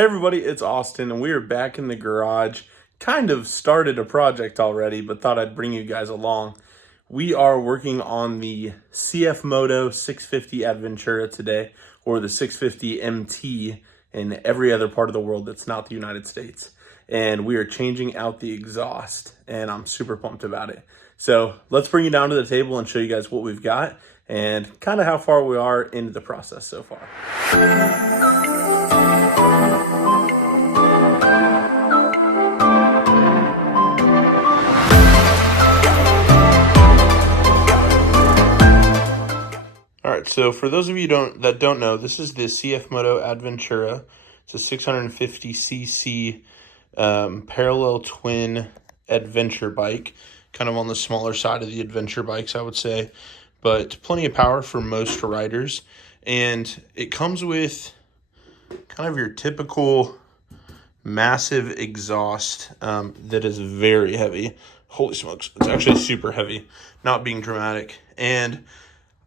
Hey everybody, it's Austin, and we are back in the garage. Kind of started a project already, but thought I'd bring you guys along. We are working on the Cf Moto 650 Adventura today, or the 650 MT in every other part of the world that's not the United States. And we are changing out the exhaust, and I'm super pumped about it. So let's bring you down to the table and show you guys what we've got and kind of how far we are into the process so far. All right, so for those of you that don't know, this is the Cf Moto Adventura. It's a 650cc parallel twin adventure bike, kind of on the smaller side of the adventure bikes, I would say, but plenty of power for most riders. And it comes with kind of your typical massive exhaust that is very heavy. Holy smokes, it's actually super heavy, not being dramatic. And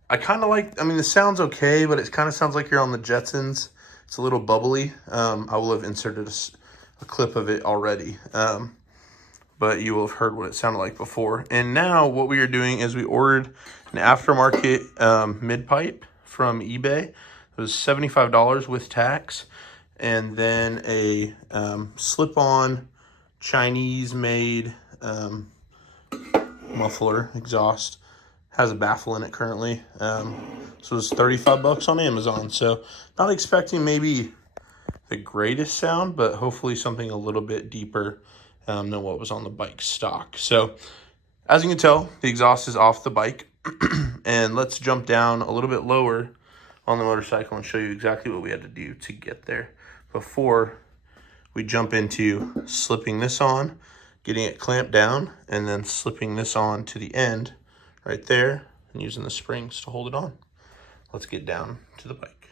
I kind of like, the sound's okay, but it kind of sounds like you're on the Jetsons. It's a little bubbly. I will have inserted a clip of it already, but you will have heard what it sounded like before. And now what we are doing is we ordered an aftermarket mid-pipe from eBay. It was $75 with tax. And then a slip-on Chinese-made muffler exhaust. Has a baffle in it currently. So it's $35 on Amazon. So not expecting maybe the greatest sound, but hopefully something a little bit deeper than what was on the bike stock. So as you can tell, the exhaust is off the bike. And let's jump down a little bit lower on the motorcycle and show you exactly what we had to do to get there before we jump into slipping this on, getting it clamped down, and then slipping this on to the end right there and using the springs to hold it on. Let's get down to the bike.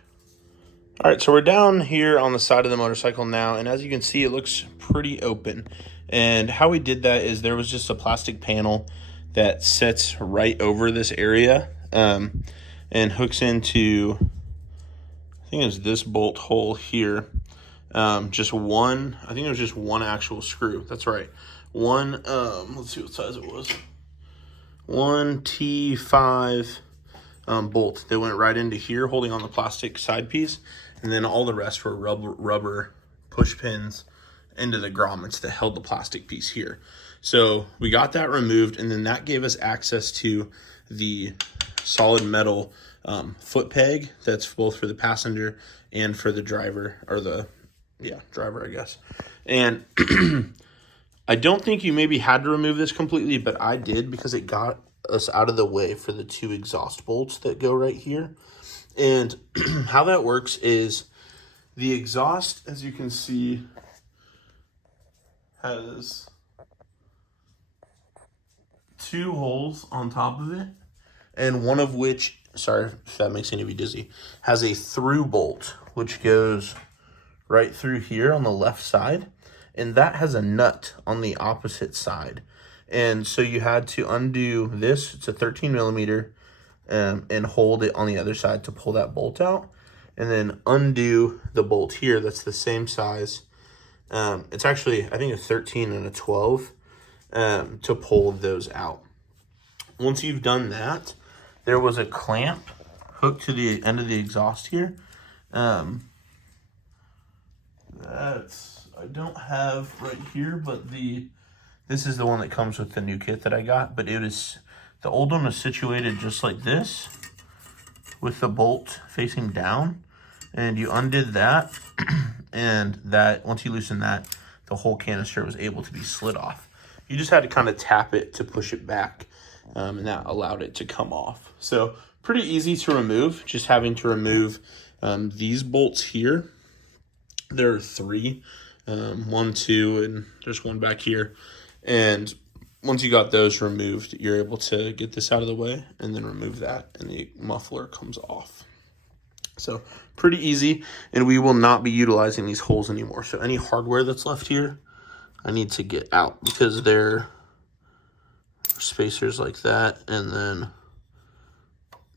All right, so we're down here on the side of the motorcycle now, and as you can see, it looks pretty open. And how we did that is there was just a plastic panel that sits right over this area and hooks into, I think it's this bolt hole here. Just one, I think it was just one actual screw. That's right. One, let's see what size it was. One T5 bolt that went right into here, holding on the plastic side piece, and then all the rest were rubber push pins into the grommets that held the plastic piece here. So we got that removed, and then that gave us access to the solid metal foot peg that's both for the passenger and for the driver, or the driver, I guess. And I don't think you maybe had to remove this completely, but I did because it got us out of the way for the two exhaust bolts that go right here. And how that works is the exhaust, as you can see, has two holes on top of it, and one of which, sorry if that makes any of you dizzy, has a through bolt, which goes right through here on the left side. And that has a nut on the opposite side. And so you had to undo this. It's a 13 millimeter and hold it on the other side to pull that bolt out. And then undo the bolt here that's the same size. It's actually, I think, a 13 and a 12 to pull those out. Once you've done that, there was a clamp hooked to the end of the exhaust here. I don't have right here, but this is the one that comes with the new kit that I got. But the old one was situated just like this, with the bolt facing down, and you undid that, and that once you loosen that, the whole canister was able to be slid off. You just had to kind of tap it to push it back, and that allowed it to come off. So pretty easy to remove, just having to remove these bolts here. There are three. 1, 2, and there's one back here. And once you got those removed, you're able to get this out of the way and then remove that, and the muffler comes off. So pretty easy, and we will not be utilizing these holes anymore. So any hardware that's left here, I need to get out because they're spacers like that, and then,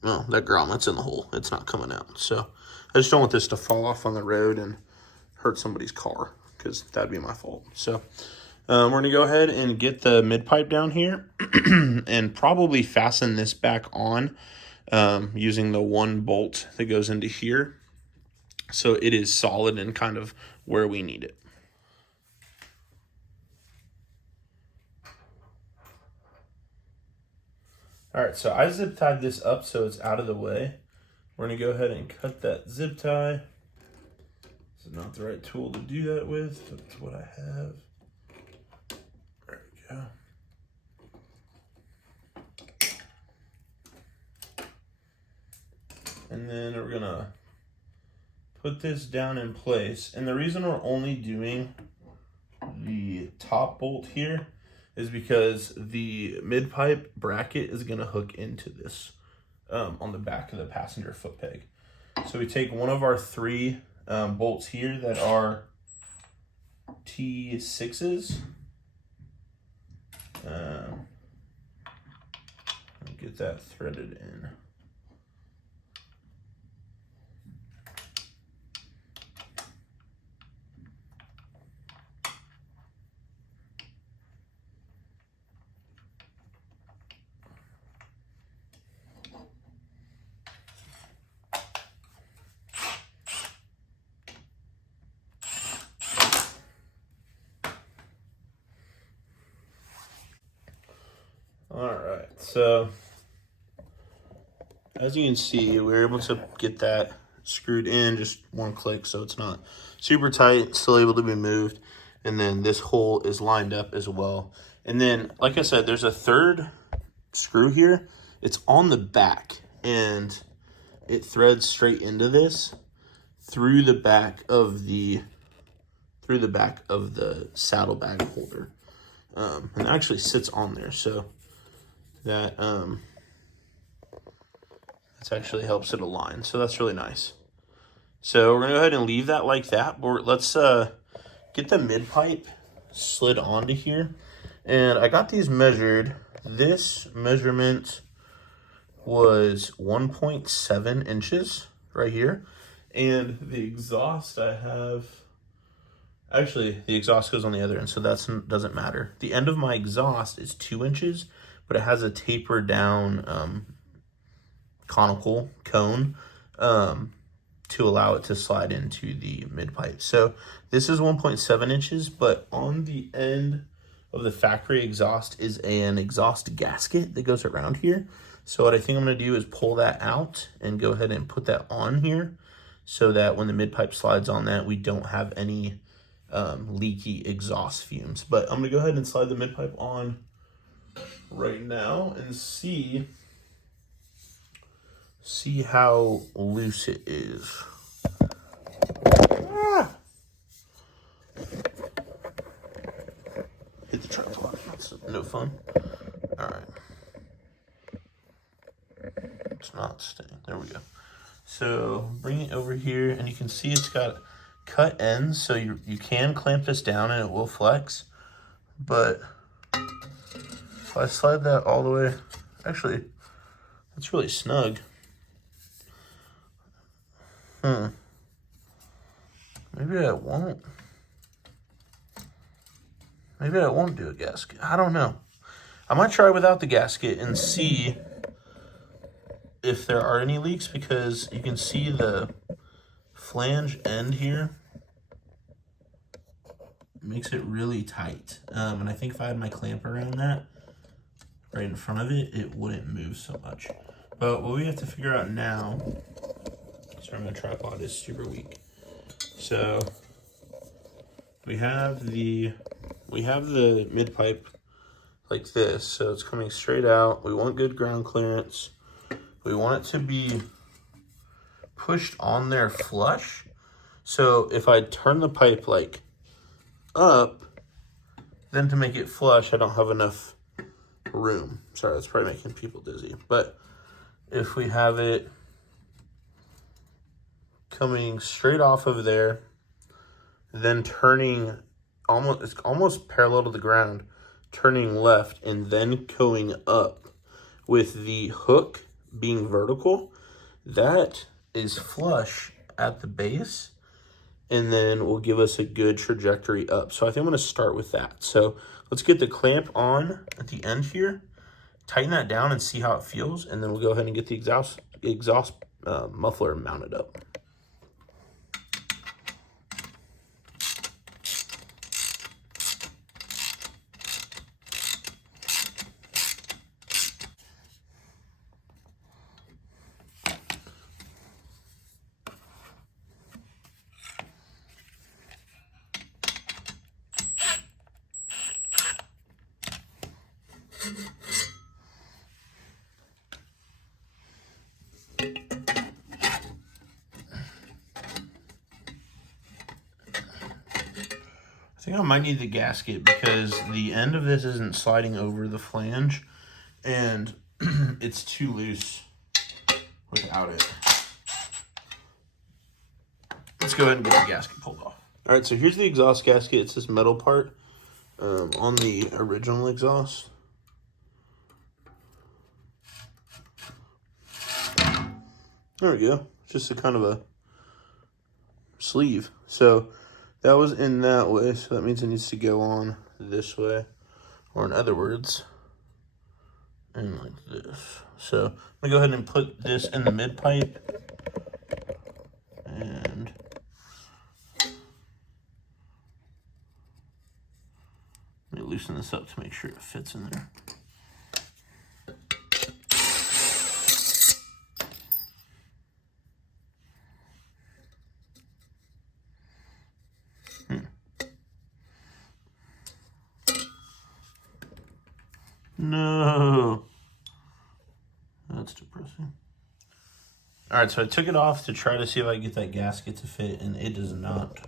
well, that grommet's in the hole. It's not coming out. So I just don't want this to fall off on the road and hurt somebody's car, because that'd be my fault. So we're going to go ahead and get the mid pipe down here and probably fasten this back on using the one bolt that goes into here, so it is solid and kind of where we need it. All right, so I zip tied this up so it's out of the way. We're gonna go ahead and cut that zip tie. This is not the right tool to do that with, but it's what I have. There we go. And then we're gonna put this down in place. And the reason we're only doing the top bolt here is because the mid pipe bracket is gonna hook into this on the back of the passenger foot peg. So we take one of our 3 bolts here that are T6s. Get that threaded in. All right, so as you can see, we were able to get that screwed in just one click, so it's not super tight, still able to be moved. And then this hole is lined up as well. And then, like I said, there's a 3rd screw here. It's on the back, and it threads straight into this through the back of the saddlebag holder, and actually sits on there, so that actually helps it align. So that's really nice. So we're gonna go ahead and leave that like that. But let's get the mid pipe slid onto here. And I got these measured. This measurement was 1.7 inches right here. And the exhaust I have, actually the exhaust goes on the other end, so that doesn't matter. The end of my exhaust is 2 inches, but it has a taper down conical cone to allow it to slide into the mid pipe. So this is 1.7 inches, but on the end of the factory exhaust is an exhaust gasket that goes around here. So what I think I'm gonna do is pull that out and go ahead and put that on here, so that when the mid pipe slides on that, we don't have any leaky exhaust fumes. But I'm gonna go ahead and slide the mid pipe on right now and see how loose it is. Hit the tripod, that's no fun. All right, it's not staying, there we go. So bring it over here, and you can see it's got cut ends, so you can clamp this down and it will flex. But if I slide that all the way, actually, it's really snug. Maybe I won't. Maybe I won't do a gasket. I don't know. I might try without the gasket and see if there are any leaks, because you can see the flange end here makes it really tight. And I think if I had my clamp around that right in front of it, it wouldn't move so much. But what we have to figure out now, sorry, my tripod is super weak. So we have the mid pipe like this, so it's coming straight out. We want good ground clearance. We want it to be pushed on there flush. So if I turn the pipe like up, then to make it flush, I don't have enough room. Sorry, that's probably making people dizzy. But if we have it coming straight off of there, then turning it's almost parallel to the ground, turning left, and then going up with the hook being vertical, that is flush at the base. and then will give us a good trajectory up. So I think I'm going to start with that. So let's get the clamp on at the end here, tighten that down and see how it feels, and then we'll go ahead and get the exhaust muffler mounted up. I think I might need the gasket because the end of this isn't sliding over the flange and it's too loose without it. Let's go ahead and get the gasket pulled off. All right, so here's the exhaust gasket. It's this metal part on the original exhaust. There we go. Just a kind of a sleeve. So that was in that way, so that means it needs to go on this way, or in other words, and like this. So I'm gonna go ahead and put this in the mid pipe, and let me loosen this up to make sure it fits in there. No, that's depressing. All right, so I took it off to try to see if I can get that gasket to fit, and it does not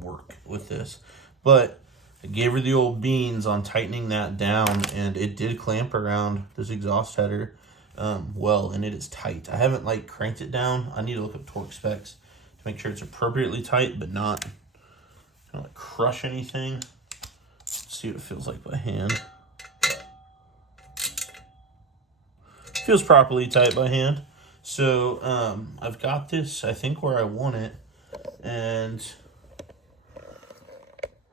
work with this. But I gave her the old beans on tightening that down, and it did clamp around this exhaust header well, and it is tight. I haven't like cranked it down. I need to look up torque specs to make sure it's appropriately tight, but not gonna like crush anything. Let's see what it feels like by hand. Feels properly tight by hand. So I've got this, I think, where I want it. And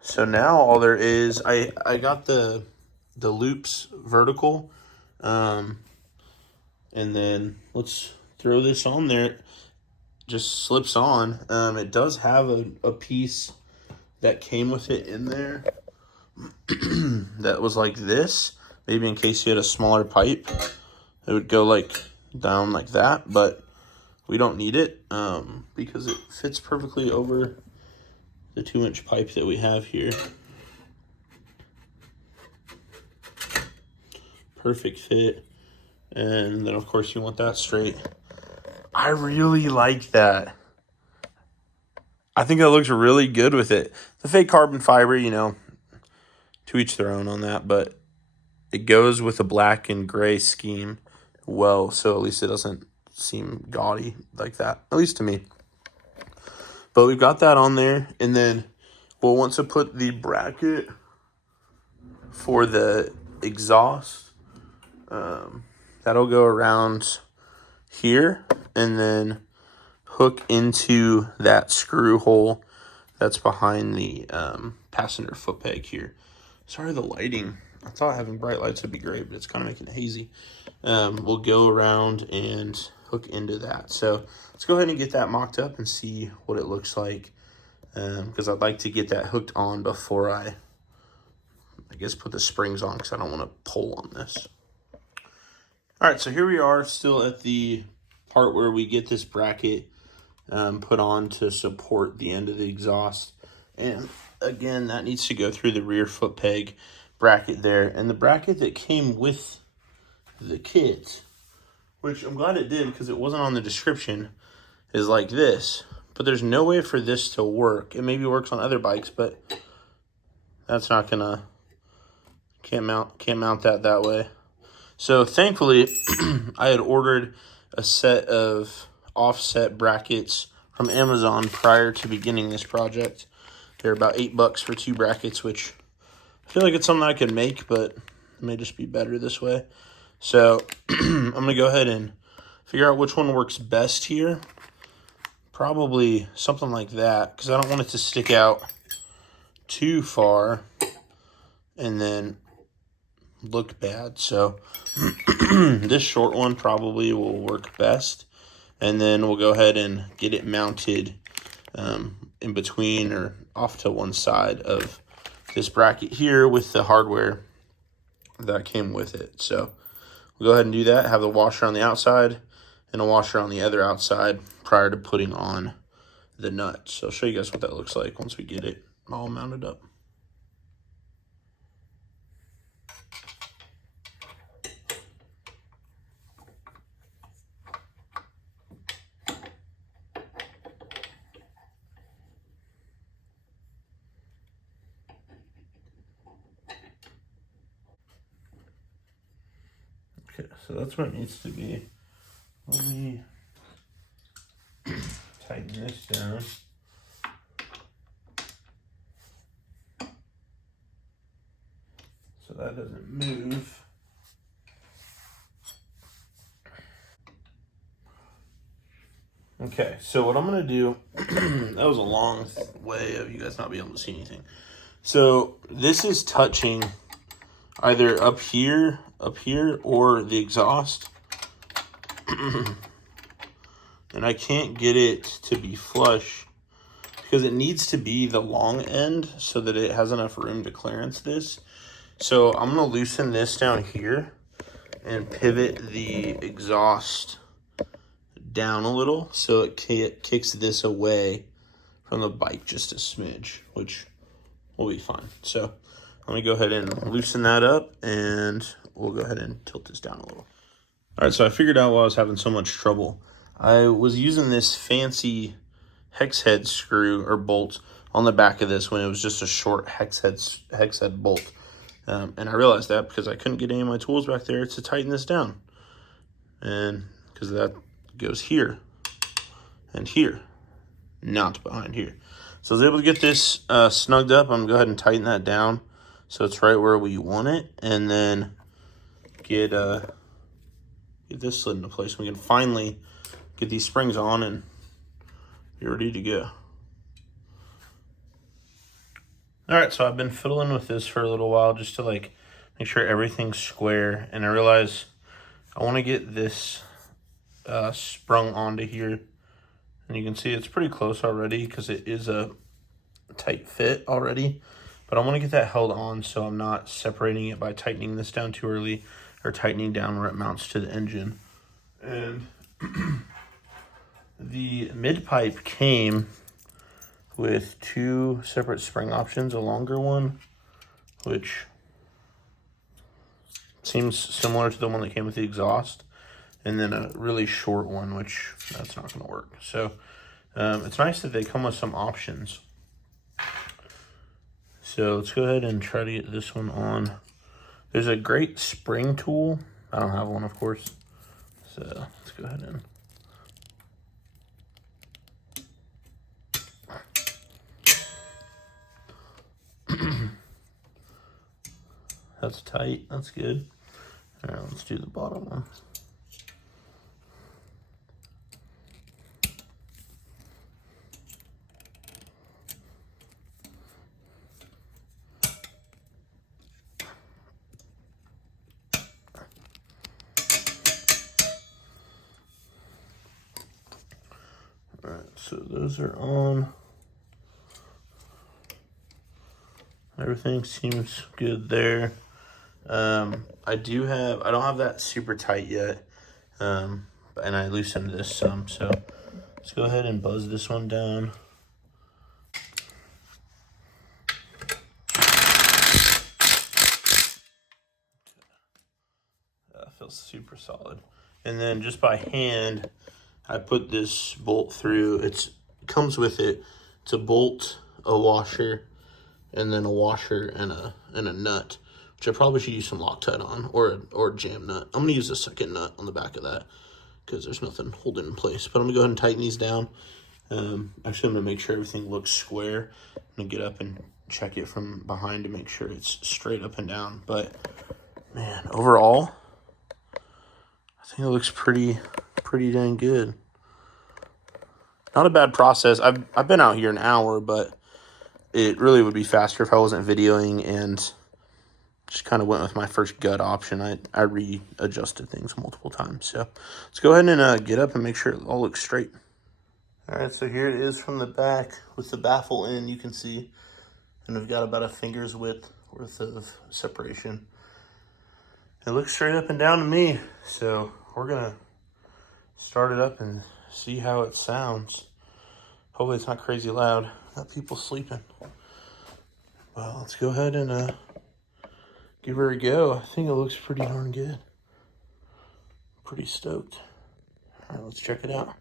so now all there is, I got the loops vertical. And then let's throw this on there. It just slips on. It does have a piece that came with it in there that was like this. Maybe in case you had a smaller pipe. It would go like down like that, but we don't need it because it fits perfectly over the 2-inch pipe that we have here. Perfect fit. And then of course you want that straight. I really like that. I think that looks really good with it. The fake carbon fiber, you know, to each their own on that, but it goes with a black and gray scheme well, so at least it doesn't seem gaudy like that, at least to me. But we've got that on there, and then we'll want to put the bracket for the exhaust. That'll go around here and then hook into that screw hole that's behind the passenger foot peg here. Sorry, the lighting. I thought having bright lights would be great, but it's kind of making it hazy. We'll go around and hook into that. So let's go ahead and get that mocked up and see what it looks like. Because I'd like to get that hooked on before I guess put the springs on, because I don't want to pull on this. All right, so here we are still at the part where we get this bracket put on to support the end of the exhaust. And again, that needs to go through the rear foot peg bracket there. And the bracket that came with the kit, which I'm glad it did because it wasn't on the description, is like this. But there's no way for this to work. It maybe works on other bikes, but that's not gonna, can't mount that way. So thankfully, I had ordered a set of offset brackets from Amazon prior to beginning this project. They're about $8 for 2 brackets, which I feel like it's something I can make, but it may just be better this way. So I'm going to go ahead and figure out which one works best here. probably something like that, because I don't want it to stick out too far and then look bad. So this short one probably will work best, and then we'll go ahead and get it mounted in between or off to one side of this bracket here with the hardware that came with it. So we'll go ahead and do that, have the washer on the outside and a washer on the other outside prior to putting on the nut. So I'll show you guys what that looks like once we get it all mounted up. Okay, so that's what it needs to be. Let me tighten this down. So that doesn't move. Okay, so what I'm gonna do, that was a long way of you guys not being able to see anything. So this is touching either up here, or the exhaust. And I can't get it to be flush because it needs to be the long end so that it has enough room to clearance this. So I'm gonna loosen this down here and pivot the exhaust down a little so it kicks this away from the bike just a smidge, which will be fine. So let me go ahead and loosen that up, and we'll go ahead and tilt this down a little. All right, so I figured out why I was having so much trouble. I was using this fancy hex head screw or bolt on the back of this when it was just a short hex head bolt. And I realized that because I couldn't get any of my tools back there to tighten this down. And because that goes here and here, not behind here. So I was able to get this snugged up. I'm gonna go ahead and tighten that down so it's right where we want it, and then get this slid into place. We can finally get these springs on and be ready to go. All right, so I've been fiddling with this for a little while just to like make sure everything's square, and I realize I want to get this sprung onto here, and you can see it's pretty close already because it is a tight fit already, but I want to get that held on so I'm not separating it by tightening this down too early or tightening down where it mounts to the engine. And the mid pipe came with two separate spring options, a longer one, which seems similar to the one that came with the exhaust, and then a really short one, which that's not going to work. So it's nice that they come with some options. So let's go ahead and try to get this one on. There's a great spring tool. I don't have one, of course. So let's go ahead and that's tight, that's good. All right, let's do the bottom one. All right, so those are on. Everything seems good there. I don't have that super tight yet, and I loosened this some, so let's go ahead and buzz this one down. Feels super solid. And then just by hand, I put this bolt through. It comes with it. It's a bolt, a washer, and then a washer and a nut, which I probably should use some Loctite on, or a jam nut. I'm gonna use a second nut on the back of that because there's nothing holding in place. But I'm gonna go ahead and tighten these down. Actually, I'm gonna make sure everything looks square. I'm gonna get up and check it from behind to make sure it's straight up and down. But man, overall, I think it looks pretty dang good. Not a bad process. I've been out here an hour, but it really would be faster if I wasn't videoing and just kind of went with my first gut option. I readjusted things multiple times. So let's go ahead and get up and make sure it all looks straight. All right, so here it is from the back with the baffle in, you can see. And we've got about a finger's width worth of separation. It looks straight up and down to me. So we're gonna start it up and see how it sounds. Hopefully it's not crazy loud. Got people sleeping. Well, let's go ahead and give her a go. I think it looks pretty darn good. Pretty stoked. All right, let's check it out.